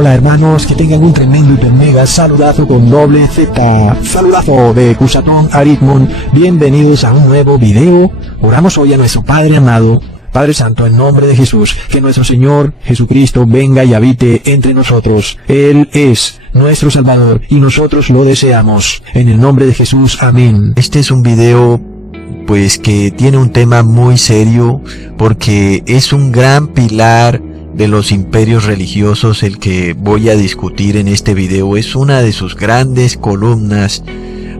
Hola hermanos, que tengan un tremendo hiper mega saludazo con doble Z, saludazo de Cusatón Aritmon. Bienvenidos a un nuevo video. Oramos hoy a nuestro Padre amado, Padre Santo, en nombre de Jesús, que nuestro Señor Jesucristo venga y habite entre nosotros. Él es nuestro Salvador y nosotros lo deseamos. En el nombre de Jesús, amén. Este es un video pues que tiene un tema muy serio porque es un gran pilar de los imperios religiosos el que voy a discutir en este video. Es una de sus grandes columnas.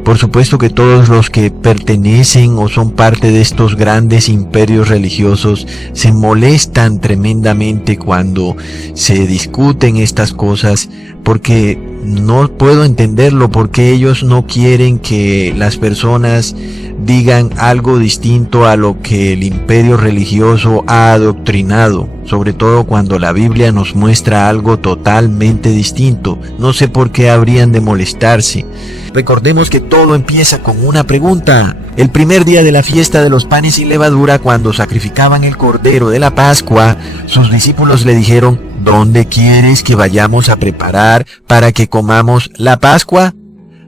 Por supuesto que todos los que pertenecen o son parte de estos grandes imperios religiosos se molestan tremendamente cuando se discuten estas cosas, porque no puedo entenderlo, porque ellos no quieren que las personas digan algo distinto a lo que el imperio religioso ha adoctrinado, sobre todo cuando la Biblia nos muestra algo totalmente distinto. No sé por qué habrían de molestarse. Recordemos que todo empieza con una pregunta. El primer día de la fiesta de los panes sin levadura, cuando sacrificaban el cordero de la Pascua, sus discípulos le dijeron: ¿dónde quieres que vayamos a preparar para que comamos la Pascua?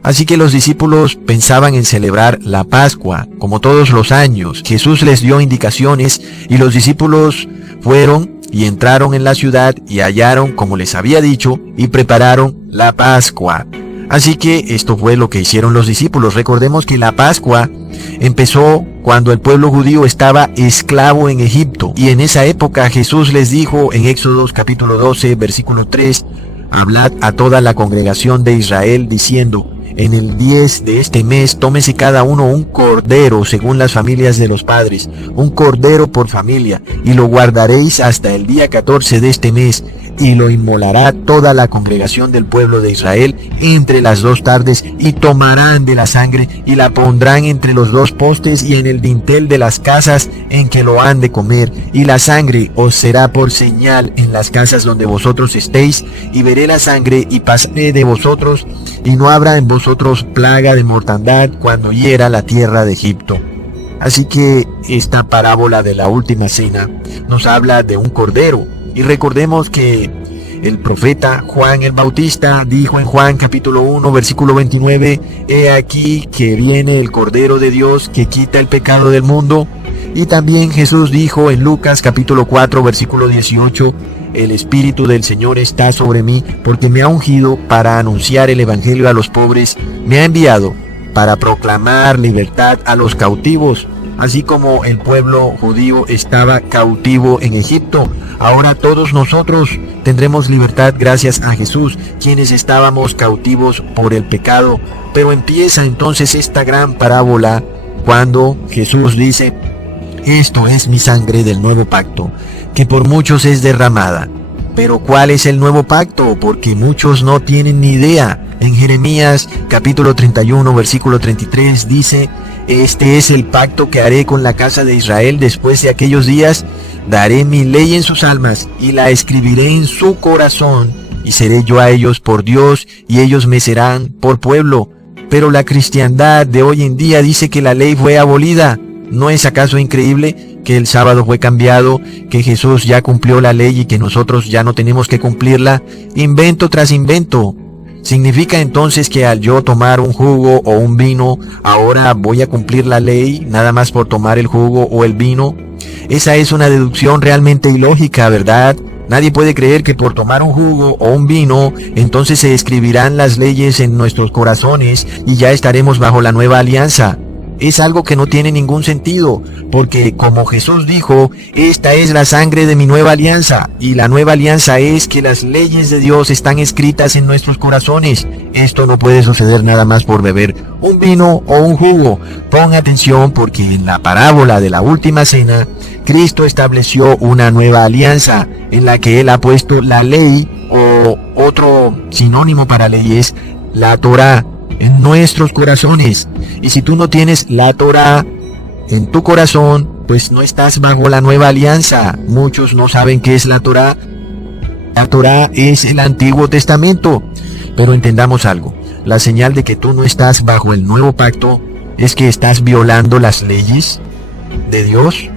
Así que los discípulos pensaban en celebrar la Pascua, como todos los años. Jesús les dio indicaciones y los discípulos fueron y entraron en la ciudad y hallaron como les había dicho y prepararon la Pascua. Así que esto fue lo que hicieron los discípulos. Recordemos que la Pascua empezó cuando el pueblo judío estaba esclavo en Egipto. Y en esa época Jesús les dijo en Éxodo capítulo 12, versículo 3, hablad a toda la congregación de Israel diciendo: en el 10 de este mes tómese cada uno un cordero según las familias de los padres, un cordero por familia, y lo guardaréis hasta el día 14 de este mes, y lo inmolará toda la congregación del pueblo de Israel entre las 2 tardes, y tomarán de la sangre y la pondrán entre los 2 postes y en el dintel de las casas en que lo han de comer, y la sangre os será por señal en las casas donde vosotros estéis, y veré la sangre y pasaré de vosotros, y no habrá en vosotros plaga de mortandad cuando hiera la tierra de Egipto. Así que esta parábola de la última cena nos habla de un cordero. Y recordemos que el profeta Juan el Bautista dijo en Juan capítulo 1 versículo 29, he aquí que viene el Cordero de Dios que quita el pecado del mundo. Y también Jesús dijo en Lucas capítulo 4 versículo 18, el Espíritu del Señor está sobre mí porque me ha ungido para anunciar el Evangelio a los pobres, me ha enviado para proclamar libertad a los cautivos. Así como el pueblo judío estaba cautivo en Egipto, ahora todos nosotros tendremos libertad gracias a Jesús, quienes estábamos cautivos por el pecado. Pero empieza entonces esta gran parábola cuando Jesús dice: esto es mi sangre del nuevo pacto, que por muchos es derramada. Pero ¿cuál es el nuevo pacto? Porque muchos no tienen ni idea. En Jeremías capítulo 31 versículo 33 dice: este es el pacto que haré con la casa de Israel después de aquellos días. Daré mi ley en sus almas y la escribiré en su corazón, y seré yo a ellos por Dios y ellos me serán por pueblo. Pero la cristiandad de hoy en día dice que la ley fue abolida. ¿No es acaso increíble que el sábado fue cambiado, que Jesús ya cumplió la ley y que nosotros ya no tenemos que cumplirla? Invento tras invento. ¿Significa entonces que al yo tomar un jugo o un vino, ahora voy a cumplir la ley nada más por tomar el jugo o el vino? Esa es una deducción realmente ilógica, ¿verdad? Nadie puede creer que por tomar un jugo o un vino, entonces se escribirán las leyes en nuestros corazones y ya estaremos bajo la nueva alianza. Es algo que no tiene ningún sentido, porque como Jesús dijo, esta es la sangre de mi nueva alianza, y la nueva alianza es que las leyes de Dios están escritas en nuestros corazones. Esto no puede suceder nada más por beber un vino o un jugo. Pon atención, porque en la parábola de la última cena, Cristo estableció una nueva alianza, en la que Él ha puesto la ley, o otro sinónimo para ley es la Torá, en nuestros corazones. Y si tú no tienes la Torá en tu corazón, pues no estás bajo la nueva alianza. Muchos no saben qué es la Torá. La Torá es el Antiguo Testamento. Pero entendamos algo: la señal de que tú no estás bajo el nuevo pacto es que estás violando las leyes de Dios.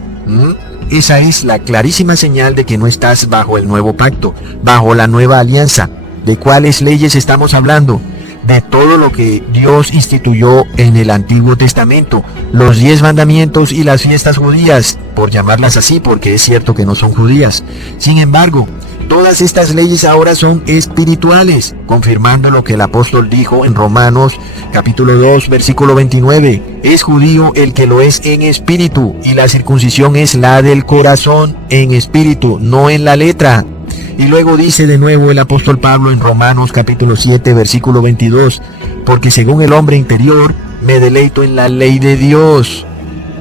Esa es la clarísima señal de que no estás bajo el nuevo pacto, bajo la nueva alianza. ¿De cuáles leyes estamos hablando? De todo lo que Dios instituyó en el Antiguo Testamento, los 10 mandamientos y las fiestas judías, por llamarlas así, porque es cierto que no son judías. Sin embargo, todas estas leyes ahora son espirituales, confirmando lo que el apóstol dijo en Romanos capítulo 2, versículo 29. Es judío el que lo es en espíritu, y la circuncisión es la del corazón en espíritu, no en la letra. Y luego dice de nuevo el apóstol Pablo en Romanos capítulo 7, versículo 22, porque según el hombre interior me deleito en la ley de Dios.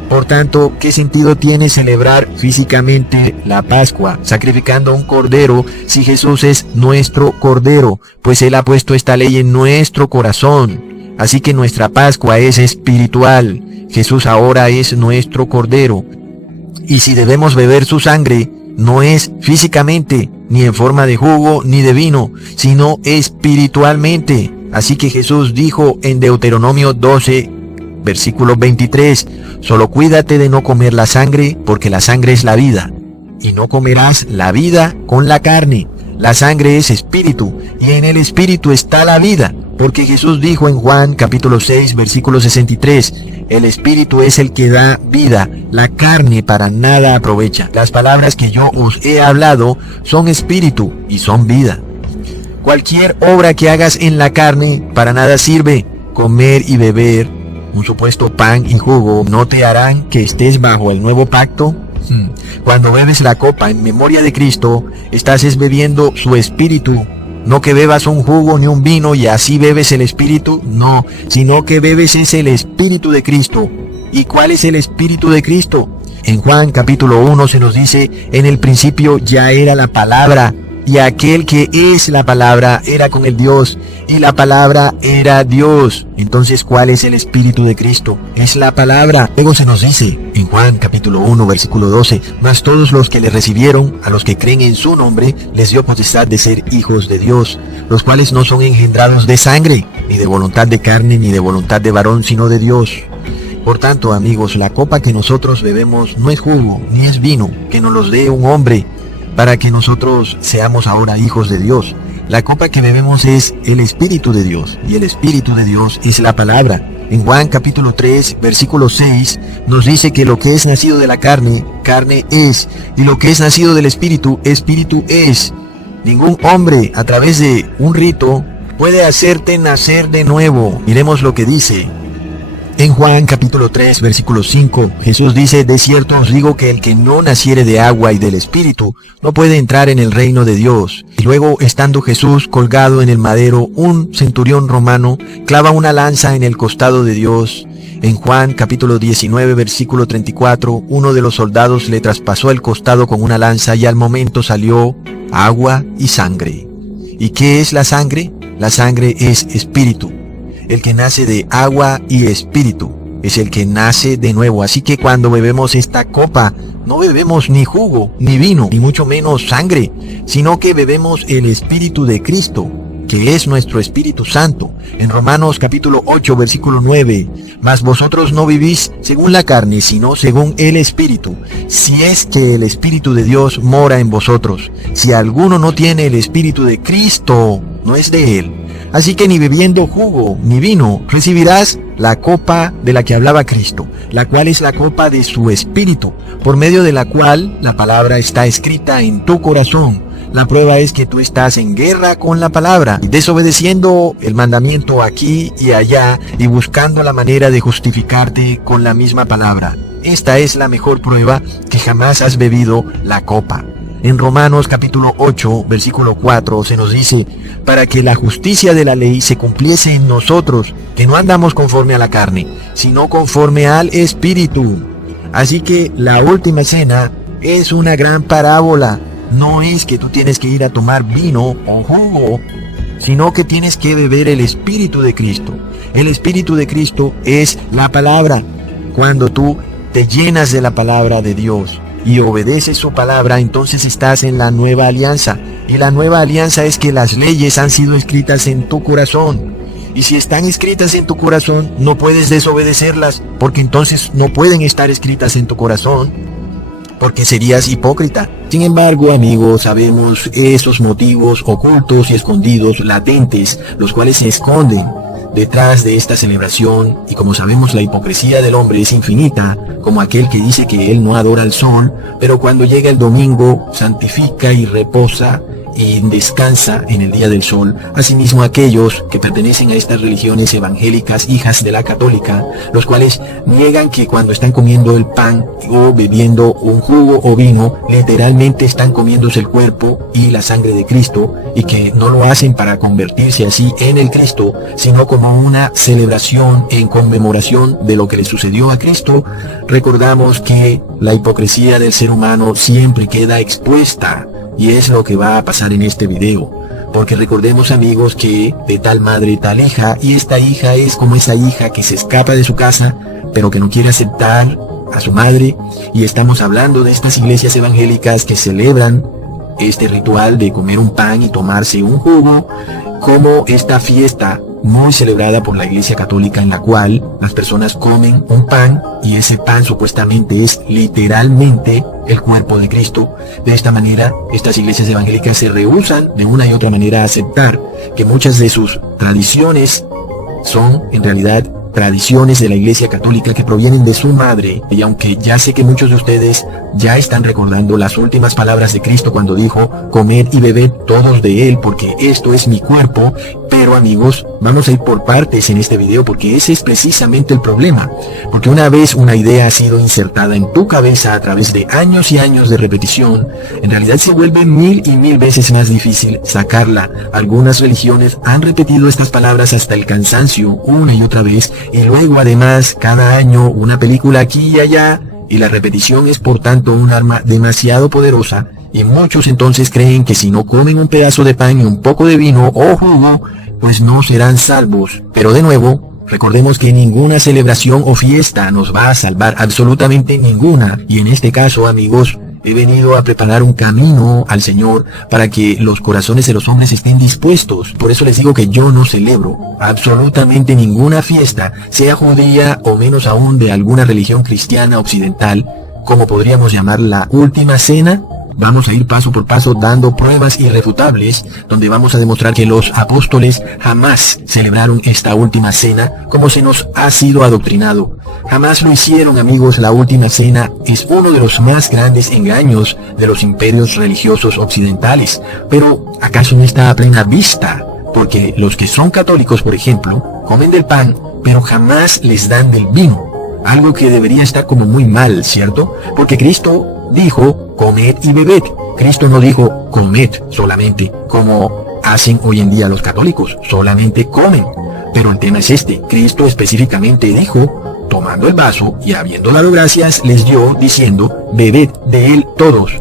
Por tanto, ¿qué sentido tiene celebrar físicamente la Pascua, sacrificando un cordero, si Jesús es nuestro cordero? Pues Él ha puesto esta ley en nuestro corazón. Así que nuestra Pascua es espiritual. Jesús ahora es nuestro cordero. Y si debemos beber su sangre, no es físicamente, ni en forma de jugo, ni de vino, sino espiritualmente. Así que Jesús dijo en Deuteronomio 12, versículo 23, solo cuídate de no comer la sangre, porque la sangre es la vida, y no comerás la vida con la carne. La sangre es espíritu, y en el espíritu está la vida, porque Jesús dijo en Juan capítulo 6, versículo 63, el espíritu es el que da vida, la carne para nada aprovecha. Las palabras que yo os he hablado son espíritu y son vida. Cualquier obra que hagas en la carne para nada sirve. Comer y beber un supuesto pan y jugo no te harán que estés bajo el nuevo pacto. Cuando bebes la copa en memoria de Cristo, estás bebiendo su espíritu. No que bebas un jugo ni un vino y así bebes el espíritu, no, sino que bebes es el espíritu de Cristo. ¿Y cuál es el espíritu de Cristo? En Juan capítulo 1 se nos dice, en el principio ya era la palabra, y aquel que es la palabra era con el Dios, y la palabra era Dios. Entonces, ¿cuál es el espíritu de Cristo? Es la palabra. Luego se nos dice, en Juan capítulo 1, versículo 12, mas todos los que le recibieron, a los que creen en su nombre, les dio potestad de ser hijos de Dios, los cuales no son engendrados de sangre, ni de voluntad de carne, ni de voluntad de varón, sino de Dios. Por tanto, amigos, la copa que nosotros bebemos no es jugo, ni es vino, que nos los dé un hombre, para que nosotros seamos ahora hijos de Dios. La copa que bebemos es el Espíritu de Dios, y el Espíritu de Dios es la palabra. En Juan capítulo 3, versículo 6, nos dice que lo que es nacido de la carne, carne es, y lo que es nacido del Espíritu, Espíritu es. Ningún hombre, a través de un rito, puede hacerte nacer de nuevo. Miremos lo que dice. En Juan capítulo 3, versículo 5, Jesús dice, de cierto os digo que el que no naciere de agua y del Espíritu, no puede entrar en el reino de Dios. Y luego, estando Jesús colgado en el madero, un centurión romano clava una lanza en el costado de Dios. En Juan capítulo 19, versículo 34, uno de los soldados le traspasó el costado con una lanza y al momento salió agua y sangre. ¿Y qué es la sangre? La sangre es espíritu. El que nace de agua y espíritu es el que nace de nuevo. Así que cuando bebemos esta copa, no bebemos ni jugo, ni vino, ni mucho menos sangre, sino que bebemos el Espíritu de Cristo, que es nuestro Espíritu Santo. En Romanos capítulo 8, versículo 9, mas vosotros no vivís según la carne, sino según el Espíritu, si es que el Espíritu de Dios mora en vosotros. Si alguno no tiene el Espíritu de Cristo, no es de él. Así que ni bebiendo jugo ni vino recibirás la copa de la que hablaba Cristo, la cual es la copa de su Espíritu, por medio de la cual la palabra está escrita en tu corazón. La prueba es que tú estás en guerra con la palabra, desobedeciendo el mandamiento aquí y allá y buscando la manera de justificarte con la misma palabra. Esta es la mejor prueba que jamás has bebido la copa. En Romanos capítulo 8, versículo 4 se nos dice, para que la justicia de la ley se cumpliese en nosotros, que no andamos conforme a la carne, sino conforme al Espíritu. Así que la última cena es una gran parábola. No es que tú tienes que ir a tomar vino o jugo, sino que tienes que beber el Espíritu de Cristo. El Espíritu de Cristo es la palabra. Cuando tú te llenas de la palabra de Dios y obedeces su palabra, entonces estás en la nueva alianza. Y la nueva alianza es que las leyes han sido escritas en tu corazón. Y si están escritas en tu corazón, no puedes desobedecerlas, porque entonces no pueden estar escritas en tu corazón. porque serías hipócrita. Sin embargo, amigos, sabemos esos motivos ocultos y escondidos, latentes, los cuales se esconden detrás de esta celebración, y como sabemos la hipocresía del hombre es infinita, como aquel que dice que él no adora al sol, pero cuando llega el domingo santifica y reposa y descansa en el día del sol. Asimismo, aquellos que pertenecen a estas religiones evangélicas, hijas de la católica, los cuales niegan que cuando están comiendo el pan o bebiendo un jugo o vino, literalmente están comiéndose el cuerpo y la sangre de Cristo, y que no lo hacen para convertirse así en el Cristo, sino como una celebración en conmemoración de lo que le sucedió a Cristo. Recordamos que la hipocresía del ser humano siempre queda expuesta, y es lo que va a pasar en este video, porque recordemos, amigos, que de tal madre tal hija, y esta hija es como esa hija que se escapa de su casa, pero que no quiere aceptar a su madre, y estamos hablando de estas iglesias evangélicas que celebran este ritual de comer un pan y tomarse un jugo, como esta fiesta muy celebrada por la Iglesia Católica, en la cual las personas comen un pan y ese pan supuestamente es literalmente el cuerpo de Cristo. De esta manera, estas iglesias evangélicas se rehúsan de una y otra manera a aceptar que muchas de sus tradiciones son en realidad tradiciones de la Iglesia Católica que provienen de su madre. Y aunque ya sé que muchos de ustedes ya están recordando las últimas palabras de Cristo cuando dijo: comed y bebed todos de él, porque esto es mi cuerpo. Pero, amigos, vamos a ir por partes en este video, porque ese es precisamente el problema. Porque una vez una idea ha sido insertada en tu cabeza a través de años y años de repetición, en realidad se vuelve mil y mil veces más difícil sacarla. Algunas religiones han repetido estas palabras hasta el cansancio una y otra vez, y luego además cada año una película aquí y allá, y la repetición es por tanto un arma demasiado poderosa, y muchos entonces creen que si no comen un pedazo de pan y un poco de vino o jugo, pues no serán salvos. Pero de nuevo, recordemos que ninguna celebración o fiesta nos va a salvar, absolutamente ninguna. Y en este caso, amigos, he venido a preparar un camino al Señor para que los corazones de los hombres estén dispuestos. Por eso les digo que yo no celebro absolutamente ninguna fiesta, sea judía o menos aún de alguna religión cristiana occidental, como podríamos llamar la última cena. Vamos a ir paso por paso dando pruebas irrefutables, donde vamos a demostrar que los apóstoles jamás celebraron esta última cena como se nos ha sido adoctrinado. Jamás lo hicieron, amigos. La última cena es uno de los más grandes engaños de los imperios religiosos occidentales. Pero, ¿acaso no está a plena vista? Porque los que son católicos, por ejemplo, comen del pan, pero jamás les dan del vino. Algo que debería estar como muy mal, ¿cierto? Porque Cristo dijo: comed y bebed. Cristo no dijo comed solamente, como hacen hoy en día los católicos, solamente comen. Pero el tema es este: Cristo específicamente dijo, tomando el vaso y habiendo dado gracias, les dio, diciendo: bebed de él todos.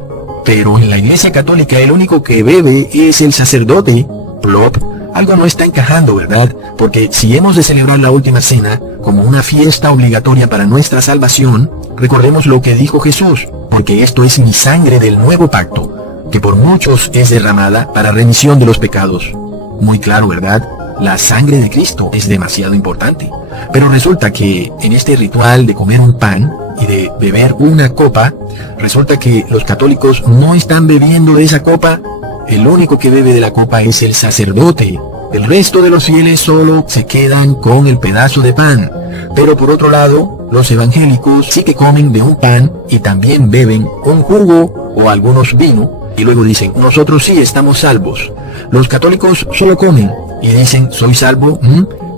Pero en la Iglesia Católica el único que bebe es el sacerdote. Plop. Algo no está encajando, ¿verdad? Porque si hemos de celebrar la última cena como una fiesta obligatoria para nuestra salvación, recordemos lo que dijo Jesús: porque esto es mi sangre del nuevo pacto, que por muchos es derramada para remisión de los pecados. Muy claro, ¿verdad? La sangre de Cristo es demasiado importante. Pero resulta que en este ritual de comer un pan y de beber una copa, resulta que los católicos no están bebiendo de esa copa. El único que bebe de la copa es el sacerdote. El resto de los fieles solo se quedan con el pedazo de pan. Pero por otro lado, los evangélicos sí que comen de un pan y también beben un jugo o algunos vino, y luego dicen: nosotros sí estamos salvos. Los católicos solo comen y dicen: soy salvo,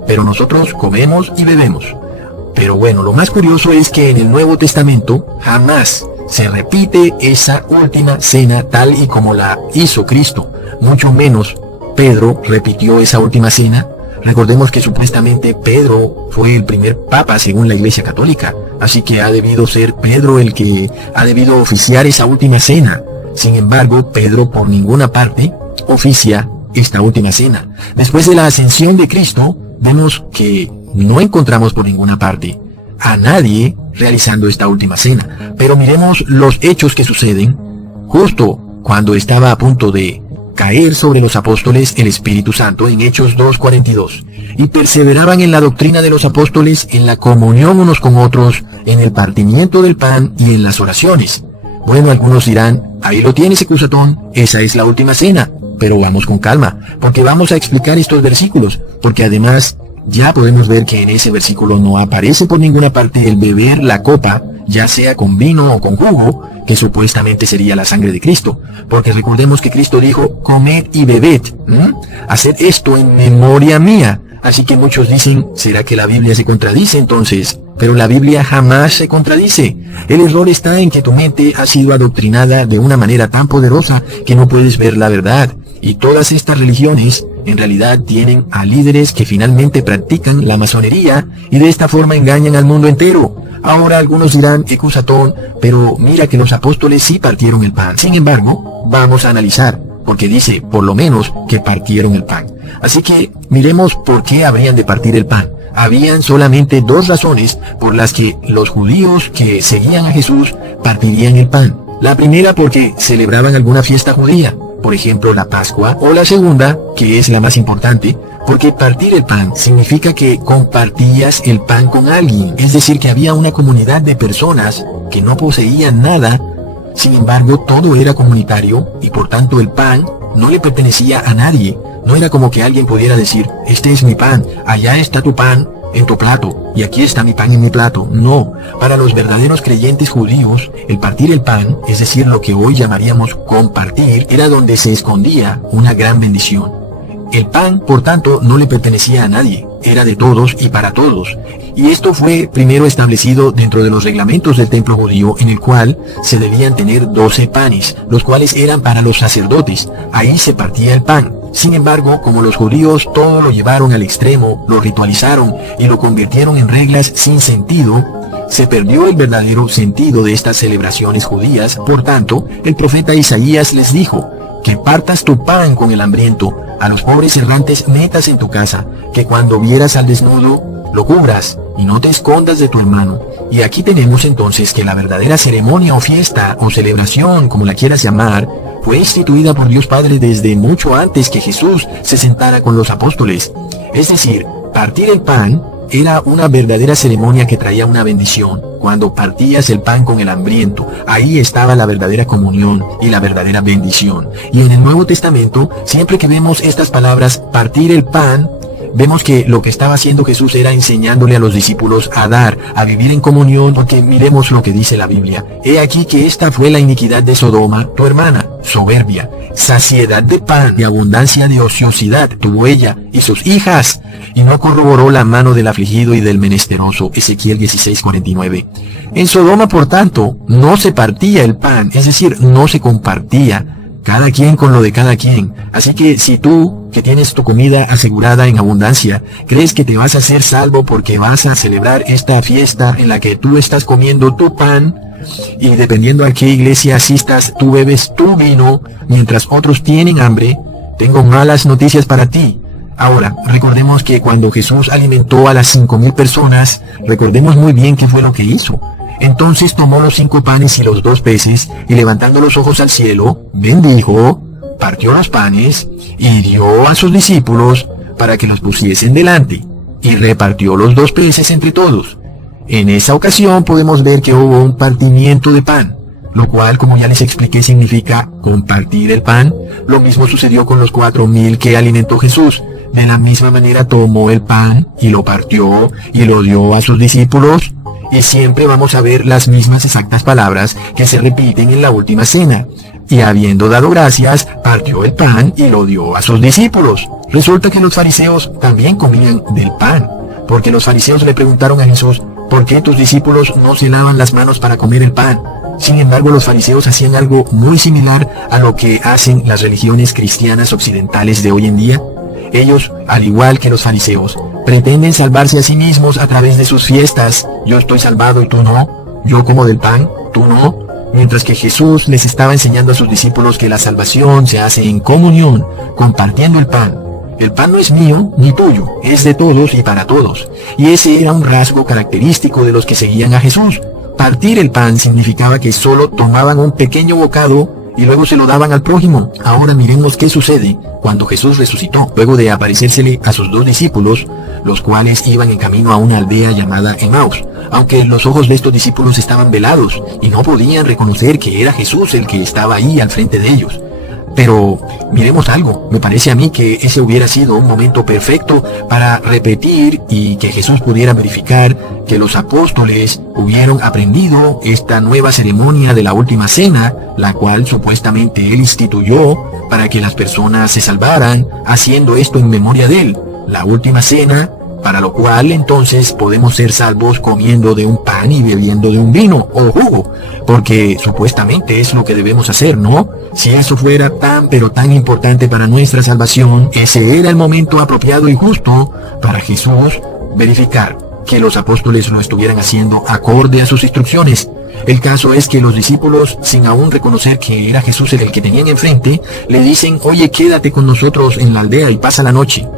pero nosotros comemos y bebemos. Pero bueno, lo más curioso es que en el Nuevo Testamento jamás se repite esa última cena tal y como la hizo Cristo. Mucho menos Pedro repitió esa última cena. Recordemos que supuestamente Pedro fue el primer papa según la Iglesia Católica, así que ha debido ser Pedro el que ha debido oficiar esa última cena. Sin embargo, Pedro por ninguna parte oficia esta última cena. Después de la ascensión de Cristo, vemos que no encontramos por ninguna parte a nadie realizando esta última cena. Pero miremos los hechos que suceden justo cuando estaba a punto de caer sobre los apóstoles el Espíritu Santo en Hechos 2:42. Y perseveraban en la doctrina de los apóstoles, en la comunión unos con otros, en el partimiento del pan y en las oraciones. Bueno, algunos dirán, ahí lo tienes, Ecusatón, esa es la última cena. Pero vamos con calma, porque vamos a explicar estos versículos, porque además ya podemos ver que en ese versículo no aparece por ninguna parte el beber la copa, ya sea con vino o con jugo, que supuestamente sería la sangre de Cristo, porque recordemos que Cristo dijo, comed y bebed, haced esto en memoria mía. Así que muchos dicen, ¿será que la Biblia se contradice entonces? Pero la Biblia jamás se contradice. El error está en que tu mente ha sido adoctrinada de una manera tan poderosa que no puedes ver la verdad. Y todas estas religiones en realidad tienen a líderes que finalmente practican la masonería y de esta forma engañan al mundo entero. Ahora algunos dirán, Ecusatón, pero mira que los apóstoles sí partieron el pan. Sin embargo, vamos a analizar, porque dice, por lo menos, que partieron el pan. Así que miremos por qué habrían de partir el pan. Habían solamente dos razones por las que los judíos que seguían a Jesús partirían el pan. La primera porque celebraban alguna fiesta judía, por ejemplo la Pascua, o la segunda, que es la más importante, porque partir el pan significa que compartías el pan con alguien, es decir, que había una comunidad de personas que no poseían nada, sin embargo todo era comunitario y por tanto el pan no le pertenecía a nadie. No era como que alguien pudiera decir, este es mi pan, allá está tu pan en tu plato, y aquí está mi pan en mi plato. No, para los verdaderos creyentes judíos, el partir el pan, es decir, lo que hoy llamaríamos compartir, era donde se escondía una gran bendición. El pan, por tanto, no le pertenecía a nadie, era de todos y para todos. Y esto fue primero establecido dentro de los reglamentos del templo judío, en el cual se debían tener 12 panes, los cuales eran para los sacerdotes. Ahí se partía el pan. Sin embargo, como los judíos todo lo llevaron al extremo, lo ritualizaron y lo convirtieron en reglas sin sentido, se perdió el verdadero sentido de estas celebraciones judías. Por tanto, el profeta Isaías les dijo, que partas tu pan con el hambriento, a los pobres errantes metas en tu casa, que cuando vieras al desnudo, lo cubras, y no te escondas de tu hermano. Y aquí tenemos entonces que la verdadera ceremonia o fiesta o celebración, como la quieras llamar, fue instituida por Dios Padre desde mucho antes que Jesús se sentara con los apóstoles. Es decir, partir el pan era una verdadera ceremonia que traía una bendición. Cuando partías el pan con el hambriento, ahí estaba la verdadera comunión y la verdadera bendición. Y en el Nuevo Testamento, siempre que vemos estas palabras, partir el pan, vemos que lo que estaba haciendo Jesús era enseñándole a los discípulos a dar, a vivir en comunión, porque miremos lo que dice la Biblia. He aquí que esta fue la iniquidad de Sodoma, tu hermana, soberbia, saciedad de pan y abundancia de ociosidad tuvo ella y sus hijas, y no corroboró la mano del afligido y del menesteroso. Ezequiel 16:49. En Sodoma, por tanto, no se partía el pan, es decir, no se compartía, cada quien con lo de cada quien. Así que si tú, que tienes tu comida asegurada en abundancia, crees que te vas a hacer salvo porque vas a celebrar esta fiesta en la que tú estás comiendo tu pan, y dependiendo a qué iglesia asistas, tú bebes tu vino, mientras otros tienen hambre, tengo malas noticias para ti. Ahora, recordemos que cuando Jesús alimentó a las 5,000 personas, recordemos muy bien qué fue lo que hizo. Entonces tomó los 5 panes y los 2 peces, y levantando los ojos al cielo, bendijo, partió los panes, y dio a sus discípulos para que los pusiesen delante, y repartió los 2 peces entre todos. En esa ocasión podemos ver que hubo un partimiento de pan, lo cual, como ya les expliqué, significa compartir el pan. Lo mismo sucedió con los 4,000 que alimentó Jesús. De la misma manera tomó el pan y lo partió y lo dio a sus discípulos. Y siempre vamos a ver las mismas exactas palabras que se repiten en la última cena. Y habiendo dado gracias, partió el pan y lo dio a sus discípulos. Resulta que los fariseos también comían del pan, porque los fariseos le preguntaron a Jesús, ¿por qué tus discípulos no se lavan las manos para comer el pan? Sin embargo, los fariseos hacían algo muy similar a lo que hacen las religiones cristianas occidentales de hoy en día. Ellos, al igual que los fariseos, pretenden salvarse a sí mismos a través de sus fiestas. Yo estoy salvado y tú no. Yo como del pan, tú no. Mientras que Jesús les estaba enseñando a sus discípulos que la salvación se hace en comunión, compartiendo el pan. El pan no es mío ni tuyo, es de todos y para todos. Y ese era un rasgo característico de los que seguían a Jesús. Partir el pan significaba que solo tomaban un pequeño bocado y luego se lo daban al prójimo. Ahora miremos qué sucede cuando Jesús resucitó, luego de aparecérsele a sus 2 discípulos, los cuales iban en camino a una aldea llamada Emaús. Aunque los ojos de estos discípulos estaban velados y no podían reconocer que era Jesús el que estaba ahí al frente de ellos. Pero miremos algo, me parece a mí que ese hubiera sido un momento perfecto para repetir y que Jesús pudiera verificar que los apóstoles hubieran aprendido esta nueva ceremonia de la última cena, la cual supuestamente él instituyó para que las personas se salvaran, haciendo esto en memoria de él, la última cena, para lo cual entonces podemos ser salvos comiendo de un pan y bebiendo de un vino o jugo, porque supuestamente es lo que debemos hacer, ¿no? Si eso fuera tan pero tan importante para nuestra salvación, ese era el momento apropiado y justo para Jesús verificar que los apóstoles lo estuvieran haciendo acorde a sus instrucciones. El caso es que los discípulos, sin aún reconocer que era Jesús el que tenían enfrente, le dicen: oye, quédate con nosotros en la aldea y pasa la noche.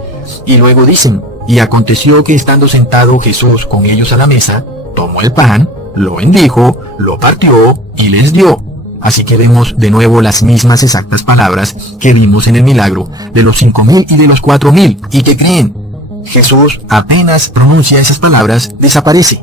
Y luego dicen: y aconteció que estando sentado Jesús con ellos a la mesa, tomó el pan, lo bendijo, lo partió y les dio. Así que vemos de nuevo las mismas exactas palabras que vimos en el milagro de los 5,000 y de los 4,000. ¿Y qué creen? Jesús apenas pronuncia esas palabras, desaparece.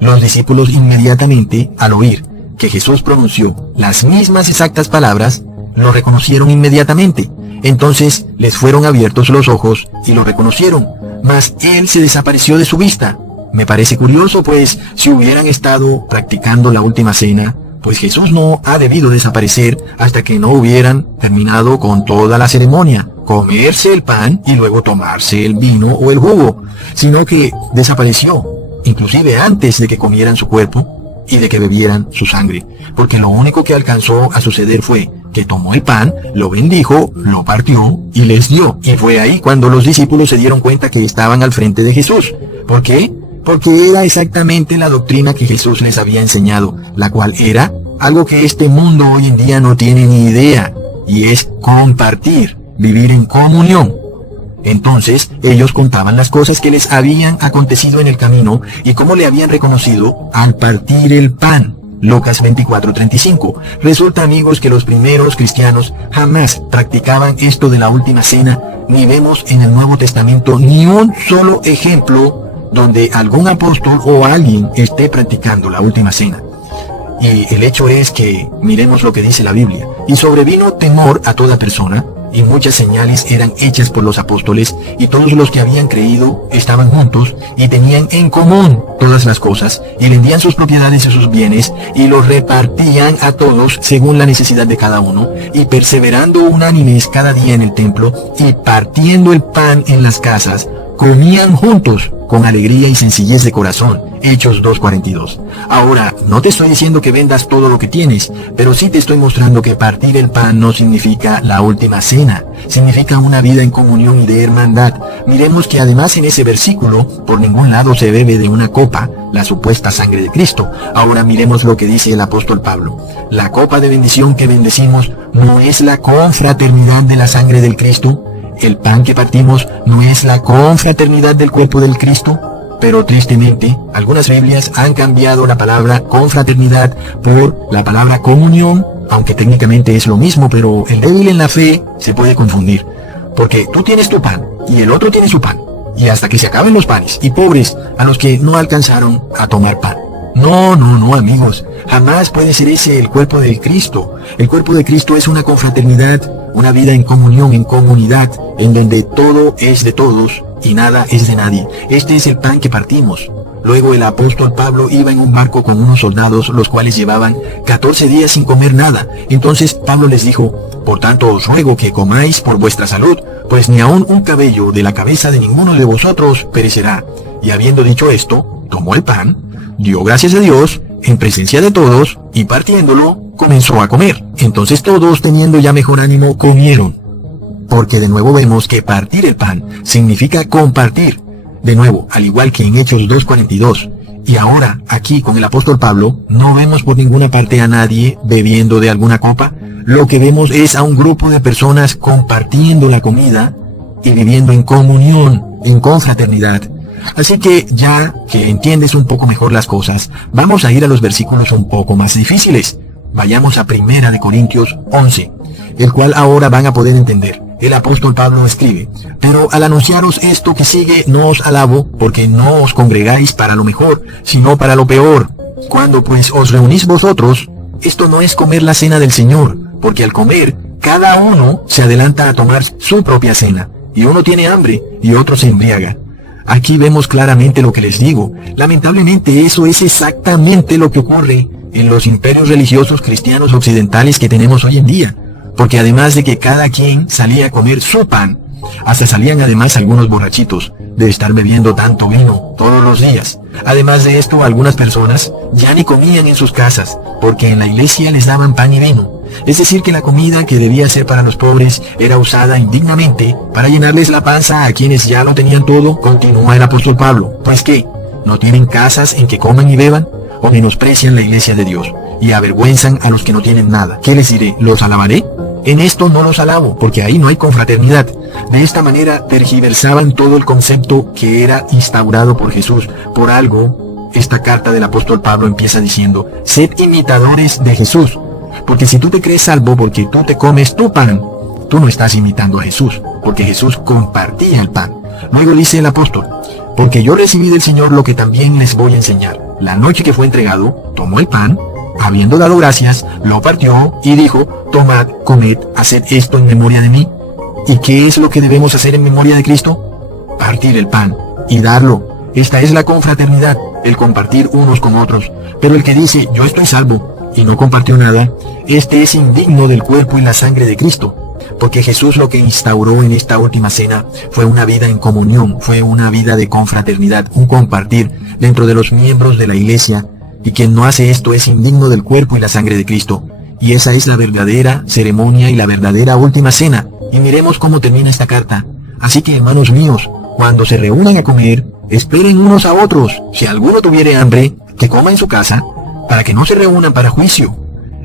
Los discípulos inmediatamente, al oír que Jesús pronunció las mismas exactas palabras, lo reconocieron inmediatamente. Entonces les fueron abiertos los ojos y lo reconocieron, mas él se desapareció de su vista. Me parece curioso, pues si hubieran estado practicando la última cena, pues Jesús no ha debido desaparecer hasta que no hubieran terminado con toda la ceremonia, comerse el pan y luego tomarse el vino o el jugo, sino que desapareció, inclusive antes de que comieran su cuerpo y de que bebieran su sangre, porque lo único que alcanzó a suceder fue que tomó el pan, lo bendijo, lo partió y les dio. Y fue ahí cuando los discípulos se dieron cuenta que estaban al frente de Jesús. ¿Por qué? Porque era exactamente la doctrina que Jesús les había enseñado, la cual era algo que este mundo hoy en día no tiene ni idea, y es compartir, vivir en comunión. Entonces, ellos contaban las cosas que les habían acontecido en el camino y cómo le habían reconocido al partir el pan. Lucas 24:35. Resulta, amigos, que los primeros cristianos jamás practicaban esto de la última cena, ni vemos en el Nuevo Testamento ni un solo ejemplo donde algún apóstol o alguien esté practicando la última cena. Y el hecho es que, miremos lo que dice la Biblia: y sobrevino temor a toda persona, y muchas señales eran hechas por los apóstoles, y todos los que habían creído estaban juntos, y tenían en común todas las cosas, y vendían sus propiedades y sus bienes, y los repartían a todos según la necesidad de cada uno, y perseverando unánimes cada día en el templo, y partiendo el pan en las casas, comían juntos con alegría y sencillez de corazón. Hechos 2:42. Ahora, no te estoy diciendo que vendas todo lo que tienes, pero sí te estoy mostrando que partir el pan no significa la última cena, significa una vida en comunión y de hermandad. Miremos que además en ese versículo, por ningún lado se bebe de una copa, la supuesta sangre de Cristo. Ahora miremos lo que dice el apóstol Pablo: la copa de bendición que bendecimos no es la confraternidad de la sangre del Cristo. El pan que partimos no es la confraternidad del cuerpo del Cristo. Pero tristemente, algunas Biblias han cambiado la palabra confraternidad por la palabra comunión, aunque técnicamente es lo mismo, pero el débil en la fe se puede confundir. Porque tú tienes tu pan y el otro tiene su pan, y hasta que se acaben los panes, y pobres a los que no alcanzaron a tomar pan. No, amigos, jamás puede ser ese el cuerpo de Cristo. El cuerpo de Cristo es una confraternidad, una vida en comunión, en comunidad, en donde todo es de todos y nada es de nadie. Este es el pan que partimos. Luego el apóstol Pablo iba en un barco con unos soldados, los cuales llevaban 14 días sin comer nada. Entonces Pablo les dijo: por tanto os ruego que comáis por vuestra salud, pues ni aun un cabello de la cabeza de ninguno de vosotros perecerá. Y habiendo dicho esto, tomó el pan, dio gracias a Dios en presencia de todos, y partiéndolo, comenzó a comer. Entonces todos, teniendo ya mejor ánimo, comieron. Porque de nuevo vemos que partir el pan significa compartir. De nuevo, al igual que en Hechos 2:42. Y ahora, aquí con el apóstol Pablo, no vemos por ninguna parte a nadie bebiendo de alguna copa. Lo que vemos es a un grupo de personas compartiendo la comida y viviendo en comunión, en confraternidad. Así que ya que entiendes un poco mejor las cosas, vamos a ir a los versículos un poco más difíciles. Vayamos a 1 Corintios 11, el cual ahora van a poder entender. El apóstol Pablo escribe: pero al anunciaros esto que sigue, no os alabo, porque no os congregáis para lo mejor, sino para lo peor. Cuando pues os reunís vosotros, esto no es comer la cena del Señor, porque al comer, cada uno se adelanta a tomar su propia cena, y uno tiene hambre, y otro se embriaga. Aquí vemos claramente lo que les digo. Lamentablemente eso es exactamente lo que ocurre en los imperios religiosos cristianos occidentales que tenemos hoy en día. Porque además de que cada quien salía a comer su pan, hasta salían además algunos borrachitos de estar bebiendo tanto vino todos los días. Además de esto, algunas personas ya ni comían en sus casas, porque en la iglesia les daban pan y vino. Es decir, que la comida que debía ser para los pobres era usada indignamente para llenarles la panza a quienes ya lo tenían todo. Continúa el apóstol Pablo: pues ¿qué? ¿No tienen casas en que coman y beban? ¿O menosprecian la iglesia de Dios y avergüenzan a los que no tienen nada? ¿Qué les diré? ¿Los alabaré? En esto no los alabo, porque ahí no hay confraternidad. De esta manera tergiversaban todo el concepto que era instaurado por Jesús. Por algo, esta carta del apóstol Pablo empieza diciendo: sed imitadores de Jesús. Porque si tú te crees salvo porque tú te comes tu pan, tú no estás imitando a Jesús, porque Jesús compartía el pan. Luego dice el apóstol: porque yo recibí del Señor lo que también les voy a enseñar. La noche que fue entregado, tomó el pan, habiendo dado gracias, lo partió y dijo: tomad, comed, haced esto en memoria de mí. ¿Y qué es lo que debemos hacer en memoria de Cristo? Partir el pan y darlo. Esta es la confraternidad, el compartir unos con otros. Pero el que dice: yo estoy salvo, y no compartió nada, este es indigno del cuerpo y la sangre de Cristo. Porque Jesús lo que instauró en esta última cena fue una vida en comunión, fue una vida de confraternidad, un compartir dentro de los miembros de la iglesia. Y quien no hace esto es indigno del cuerpo y la sangre de Cristo. Y esa es la verdadera ceremonia y la verdadera última cena. Y miremos cómo termina esta carta. Así que, hermanos míos, cuando se reúnan a comer, esperen unos a otros. Si alguno tuviere hambre, que coma en su casa, para que no se reúnan para juicio.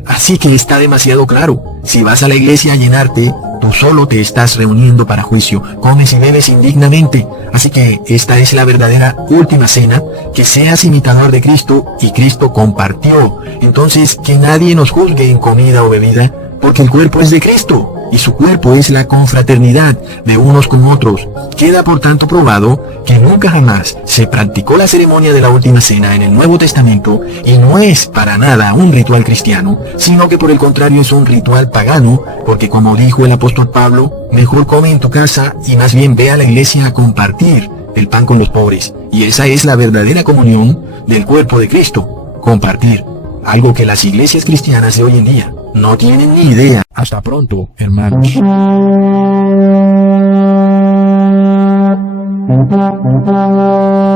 Así que está demasiado claro. Si vas a la iglesia a llenarte, tú solo te estás reuniendo para juicio. Comes y bebes indignamente. Así que esta es la verdadera última cena, que seas imitador de Cristo, y Cristo compartió. Entonces, que nadie nos juzgue en comida o bebida, porque el cuerpo es de Cristo, y su cuerpo es la confraternidad de unos con otros. Queda por tanto probado que nunca jamás se practicó la ceremonia de la última cena en el Nuevo Testamento, y no es para nada un ritual cristiano, sino que por el contrario es un ritual pagano, porque como dijo el apóstol Pablo: mejor come en tu casa y más bien ve a la iglesia a compartir el pan con los pobres. Y esa es la verdadera comunión del cuerpo de Cristo, compartir, algo que las iglesias cristianas de hoy en día no tienen ni idea. Hasta pronto, hermanos. Thank you.